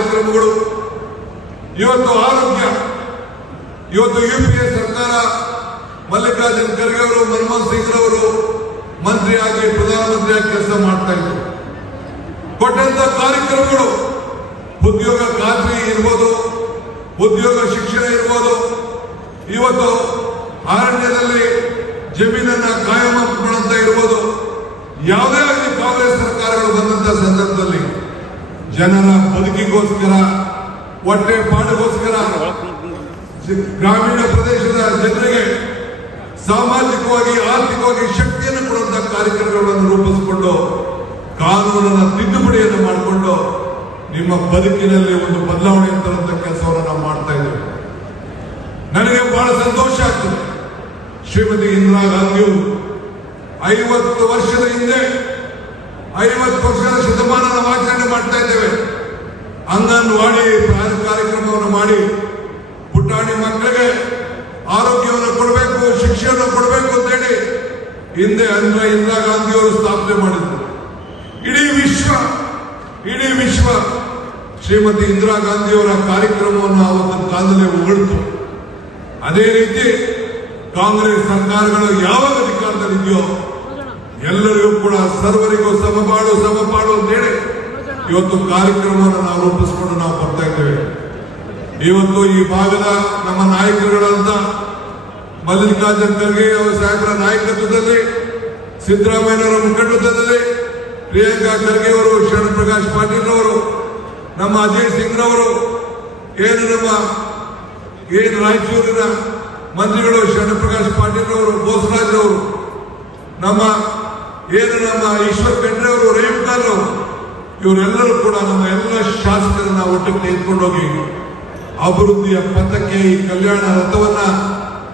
ಕಾರ್ಯಕ್ರಮಗಳು ಇವತ್ತು ಆರೋಗ್ಯ, ಇವತ್ತು ಯು ಪಿ ಎ ಸರ್ಕಾರ ಮಲ್ಲಿಕಾರ್ಜುನ್ ಖರ್ಗೆ ಅವರು, ಮನಮೋಹನ್ ಸಿಂಗ್ ಅವರು ಮಂತ್ರಿಯಾಗಿ, ಪ್ರಧಾನಮಂತ್ರಿಯಾಗಿ ಕೆಲಸ ಮಾಡ್ತಾ ಇದ್ರು. ಕೊಟ್ಟಂತ ಕಾರ್ಯಕ್ರಮಗಳು, ಉದ್ಯೋಗ ಖಾತ್ರಿ ಇರ್ಬೋದು, ಉದ್ಯೋಗ ಶಿಕ್ಷಣ ಇರ್ಬೋದು, ಇವತ್ತು ಅರಣ್ಯದಲ್ಲಿ ಜಮೀನನ್ನ ಕಾಯಂ ಇರ್ಬೋದು, ಯಾವುದೇ ಆಗಲಿ ಕಾಂಗ್ರೆಸ್ ಸರ್ಕಾರಗಳು ಬಂದಂತ ಸಂದರ್ಭದಲ್ಲಿ ಜನರ ಬದುಕಿಗೋಸ್ಕರ ಹೊಟ್ಟೆ ಪಾಡಿಗೋಸ್ಕರ ಗ್ರಾಮೀಣ ಪ್ರದೇಶದ ಜನರಿಗೆ ಸಾಮಾಜಿಕವಾಗಿ, ಆರ್ಥಿಕವಾಗಿ ಶಕ್ತಿಯನ್ನು ಕೊಡುವಂತಹ ಕಾರ್ಯಕ್ರಮಗಳನ್ನು ರೂಪಿಸಿಕೊಂಡು ಕಾನೂನನ್ನ ತಿದ್ದುಪಡಿಯನ್ನು ಮಾಡಿಕೊಂಡು ನಿಮ್ಮ ಬದುಕಿನಲ್ಲಿ ಒಂದು ಬದಲಾವಣೆ ತರುವಂತ ಕೆಲಸವನ್ನು ನಾವು ಮಾಡ್ತಾ ನನಗೆ ಬಹಳ ಸಂತೋಷ ಆಗ್ತದೆ. ಶ್ರೀಮತಿ ಇಂದಿರಾ ಗಾಂಧಿಯು ಐವತ್ತು ವರ್ಷದ ಹಿಂದೆ ಐವತ್ತು ವರ್ಷದ ಶತಮಾನ ನಾವು ಆಚರಣೆ ಮಾಡ್ತಾ ಇದ್ದೇವೆ. ಅಂಗನವಾಡಿ ಕಾರ್ಯಕ್ರಮವನ್ನು ಮಾಡಿ ಪುಟ್ಟಾಣಿ ಮಕ್ಕಳಿಗೆ ಆರೋಗ್ಯವನ್ನು ಕೊಡಬೇಕು ಶಿಕ್ಷಣ ಕೊಡಬೇಕು ಅಂತ ಹೇಳಿ ಹಿಂದೆ ಅಂದ್ರೆ ಇಂದಿರಾ ಗಾಂಧಿಯವರು ಸ್ಥಾಪನೆ ಮಾಡಿದ್ರು. ಇಡೀ ವಿಶ್ವ ಇಡೀ ವಿಶ್ವ ಶ್ರೀಮತಿ ಇಂದಿರಾ ಗಾಂಧಿಯವರ ಕಾರ್ಯಕ್ರಮವನ್ನು ಅವತ್ತು ಕಾಲದಲ್ಲಿ ಹೊಗಳಿತು. ಅದೇ ರೀತಿ ಕಾಂಗ್ರೆಸ್ ಸರ್ಕಾರಗಳು ಯಾವಾಗ ಅಧಿಕಾರದಲ್ಲಿದೆಯೋ ಎಲ್ಲರಿಗೂ ಕೂಡ ಸರ್ವರಿಗೂ ಸಮಬಾಳು ಅಂತ ಹೇಳಿ ಇವತ್ತು ಕಾರ್ಯಕ್ರಮವನ್ನು ನಾವು ರೂಪಿಸಿಕೊಂಡು ನಾವು ಬರ್ತಾ ಇದ್ದೇವೆ. ಇವತ್ತು ಈ ಭಾಗದ ನಮ್ಮ ನಾಯಕರುಗಳಂತ ಮಲ್ಲಿಕಾರ್ಜುನ್ ಖರ್ಗೆ ಅವರ ಸಾಹೇಬರ ನಾಯಕತ್ವದಲ್ಲಿ, ಸಿದ್ದರಾಮಯ್ಯನವರ ಮುಖಂಡತ್ವದಲ್ಲಿ, ಪ್ರಿಯಾಂಕಾ ಖರ್ಗೆ ಅವರು ಶರಣ್ ಪ್ರಕಾಶ್ ಪಾಟೀಲ್ ನಮ್ಮ ಅಜಯ್ ಸಿಂಗ್ ರವರು ಏನು ನಮ್ಮ, ಏನು ರಾಯಚೂರಿನ ಮಂತ್ರಿಗಳು ಶರಣ್ ಪ್ರಕಾಶ್ ಪಾಟೀಲ್ ಅವರು ಅವರು, ನಮ್ಮ ಏನು ನಮ್ಮ ಈಶ್ವರ್ ಖಂಡ್ರೆ ಅವರು ರೇಣುಕಾರ್ ಇವರೆಲ್ಲರೂ ಕೂಡ ನಮ್ಮ ಎಲ್ಲ ಶಾಸಕರನ್ನ ಒಟ್ಟಿಗೆ ತೆಗೆದುಕೊಂಡೋಗಿ ಅಭಿವೃದ್ಧಿಯ ಪಥಕ್ಕೆ ಈ ಕಲ್ಯಾಣ ರಥವನ್ನ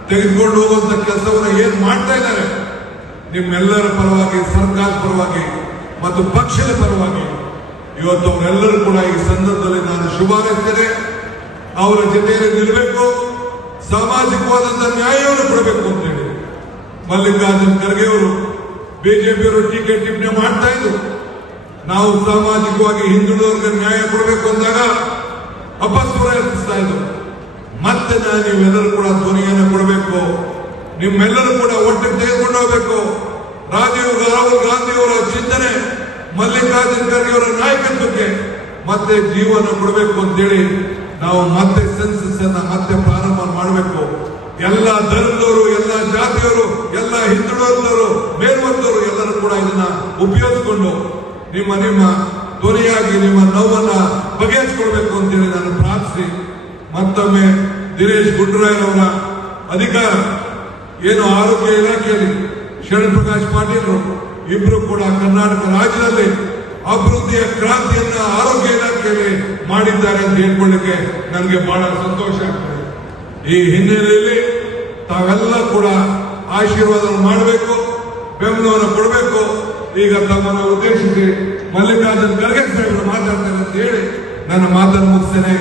ತೆಗೆದುಕೊಂಡು ಹೋಗುವಂತ ಕೆಲಸವನ್ನ ಏನ್ ಮಾಡ್ತಾ ಇದ್ದಾರೆ? ನಿಮ್ಮೆಲ್ಲರ ಪರವಾಗಿ ಸರ್ಕಾರ ಪರವಾಗಿ ಮತ್ತು ಪಕ್ಷದ ಪರವಾಗಿ ಇವತ್ತು ಅವರೆಲ್ಲರೂ ಕೂಡ ಈ ಸಂದರ್ಭದಲ್ಲಿ ನಾನು ಶುಭ ಹಾರೈಸ್ತೇನೆ ಅವರ ಜೊತೆಯಲ್ಲಿ ನಿಲ್ಲಬೇಕು ಸಾಮಾಜಿಕವಾದಂತಹ ನ್ಯಾಯವನ್ನು ಕೊಡಬೇಕು ಅಂತ ಹೇಳಿ. ಮಲ್ಲಿಕಾರ್ಜುನ್ ಖರ್ಗೆ ಅವರು ಬಿಜೆಪಿಯವರು ಟೀಕೆ ಟಿಪ್ಪಣಿ ಮಾಡ್ತಾ ಇದ್ರು. ನಾವು ಸಾಮಾಜಿಕವಾಗಿ ಹಿಂದುಳಿದವರಿಗೆ ನ್ಯಾಯ ಕೊಡಬೇಕು ಅಂದಾಗ ಅಪಸ್ವರ ಎತ್ತಿಸ್ತಾ ಇದ್ರು. ಮತ್ತೆ ನಾನು ನೀವೆಲ್ಲರೂ ಕೂಡ ಧ್ವನಿಯನ್ನು ಕೊಡಬೇಕು. ನಿಮ್ಮೆಲ್ಲರೂ ಕೂಡ ಒಟ್ಟಿಗೆ ತೆಗೆದುಕೊಂಡು ಹೋಗಬೇಕು. ರಾಜೀವ್ ರಾಹುಲ್ ಗಾಂಧಿ ಅವರ ಚಿಂತನೆ, ಮಲ್ಲಿಕಾರ್ಜುನ್ ಖರ್ಗೆ ಅವರ ನಾಯಕತ್ವಕ್ಕೆ ಮತ್ತೆ ಜೀವನ ಕೊಡಬೇಕು ಅಂತೇಳಿ ನಾವು ಮತ್ತೆ ಸೆನ್ಸಸ್ ಅನ್ನ ಮತ್ತೆ ಪ್ರಾರಂಭ ಮಾಡಬೇಕು. ಎಲ್ಲ ಧರ್ಮದವರು, ಎಲ್ಲ ಜಾತಿಯವರು, ಎಲ್ಲ ಹಿಂದುಳಿದವರು ಮೇಲ್ವರ್ಗದವರು ಎಲ್ಲರೂ ಕೂಡ ಇದನ್ನ ಉಪಯೋಗಿಸಿಕೊಂಡು ನಿಮ್ಮ ನಿಮ್ಮ ಧ್ವನಿಯಾಗಿ, ನಿಮ್ಮ ನೋವನ್ನ ಬಗೆಹರಿಸಿಕೊಳ್ಬೇಕು ಅಂತೇಳಿ ನಾನು ಪ್ರಾರ್ಥಿಸಿ. ಮತ್ತೊಮ್ಮೆ ದಿನೇಶ್ ಗುಂಡೂರಾಯರವರ ಅಧಿಕಾರ. ಏನು ಆರೋಗ್ಯ ಇಲಾಖೆಯಲ್ಲಿ ಶರಣ್ ಪ್ರಕಾಶ್ ಪಾಟೀಲ್ ಇಬ್ರು ಕೂಡ ಕರ್ನಾಟಕ ರಾಜ್ಯದಲ್ಲಿ ಅಭಿವೃದ್ಧಿಯ ಕ್ರಾಂತಿಯನ್ನ ಆರೋಗ್ಯ ಇಲಾಖೆಯಲ್ಲಿ ಮಾಡಿದ್ದಾರೆ ಅಂತ ಹೇಳ್ಕೊಳ್ಳಿಕ್ಕೆ ನನಗೆ ಬಹಳ ಸಂತೋಷ. ಈ ಹಿನ್ನೆಲೆಯಲ್ಲಿ ತಾವೆಲ್ಲ ಕೂಡ ಆಶೀರ್ವಾದ ಮಾಡಬೇಕು, ಬೆಂಬಲವನ್ನು ಕೊಡಬೇಕು. ಈಗ ತಮ್ಮನ್ನು ಉದ್ದೇಶಿಸಿ ಮಲ್ಲಿಕಾರ್ಜುನ್ ಖರ್ಗೆ ಸಾಹೇಬರು ಮಾತಾಡ್ತಾರೆ ಅಂತ ಹೇಳಿ ನನ್ನ ಮಾತನ್ನು ಮುಗಿಸ್ತೇನೆ.